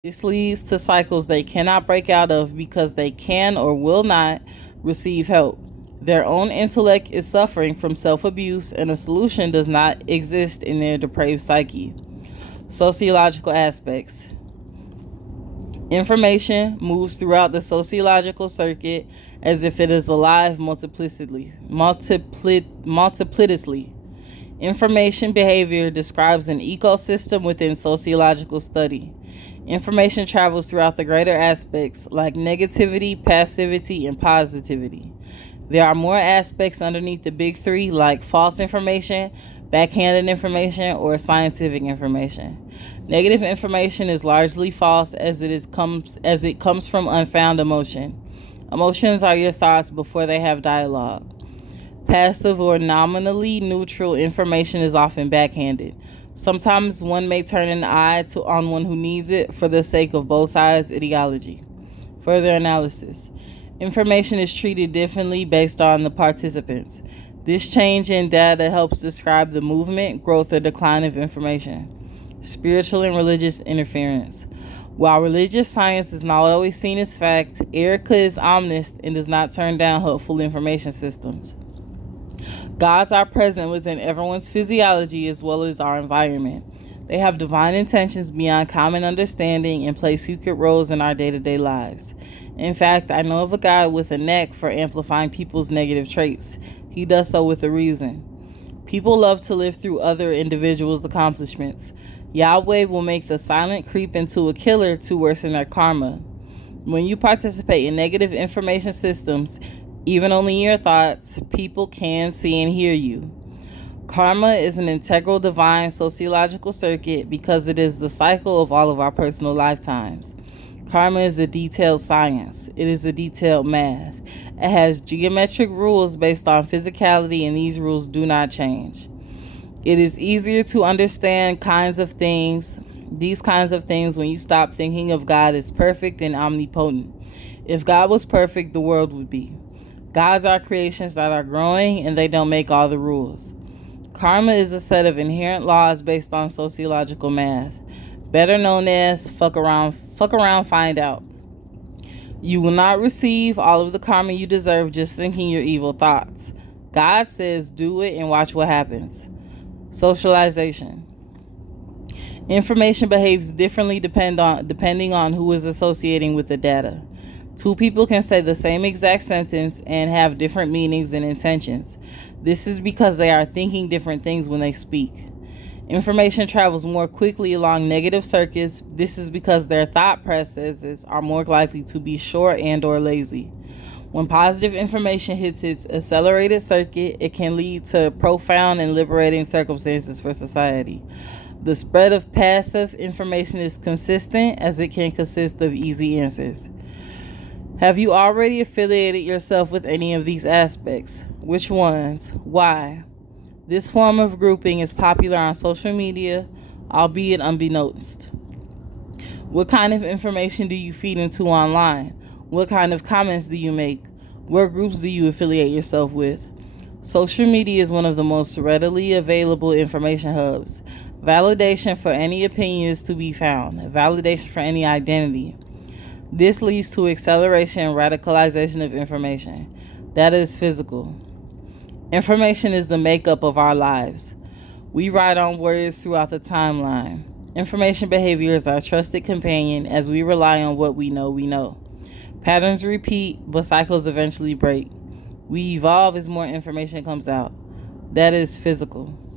This leads to cycles they cannot break out of because they can or will not receive help. Their own intellect is suffering from self-abuse, and a solution does not exist in their depraved psyche. Sociological aspects. Information moves throughout the sociological circuit as if it is alive multiplicitously. Information behavior describes an ecosystem within sociological study. Information travels throughout the greater aspects like negativity, passivity, and positivity. There are more aspects underneath the big three like false information, backhanded information, or scientific information. Negative information is largely false as it comes from unfound emotion. Emotions are your thoughts before they have dialogue. Passive or nominally neutral information is often backhanded. Sometimes one may turn an eye on one who needs it for the sake of both sides' ideology. Further analysis. Information is treated differently based on the participants. This change in data helps describe the movement, growth, or decline of information. Spiritual and religious interference. While religious science is not always seen as fact, Erica is omniscient and does not turn down helpful information systems. Gods are present within everyone's physiology as well as our environment. They have divine intentions beyond common understanding and play secret roles in our day-to-day lives. In fact, I know of a God with a knack for amplifying people's negative traits. He does so with a reason. People love to live through other individuals' accomplishments. Yahweh will make the silent creep into a killer to worsen their karma. When you participate in negative information systems, even only your thoughts, people can see and hear you. Karma is an integral divine sociological circuit because it is the cycle of all of our personal lifetimes. Karma is a detailed science. It is a detailed math. It has geometric rules based on physicality, and these rules do not change. It is easier to understand these kinds of things when you stop thinking of God as perfect and omnipotent. If God was perfect, the world would be. Gods are creations that are growing, and they don't make all the rules. Karma is a set of inherent laws based on sociological math, better known as fuck around, find out. You will not receive all of the karma you deserve just thinking your evil thoughts. God says do it and watch what happens. Socialization. Information behaves differently depending on who is associating with the data. Two people can say the same exact sentence and have different meanings and intentions. This is because they are thinking different things when they speak. Information travels more quickly along negative circuits. This is because their thought processes are more likely to be short and or lazy. When positive information hits its accelerated circuit, it can lead to profound and liberating circumstances for society. The spread of passive information is consistent as it can consist of easy answers. Have you already affiliated yourself with any of these aspects? Which ones? Why? This form of grouping is popular on social media, albeit unbeknownst. What kind of information do you feed into online? What kind of comments do you make? What groups do you affiliate yourself with? Social media is one of the most readily available information hubs. Validation for any opinion is to be found. Validation for any identity. This leads to acceleration and radicalization of information. That is physical. Information is the makeup of our lives. We write on words throughout the timeline. Information behavior is our trusted companion as we rely on what we know. Patterns repeat, but cycles eventually break. We evolve as more information comes out. That is physical.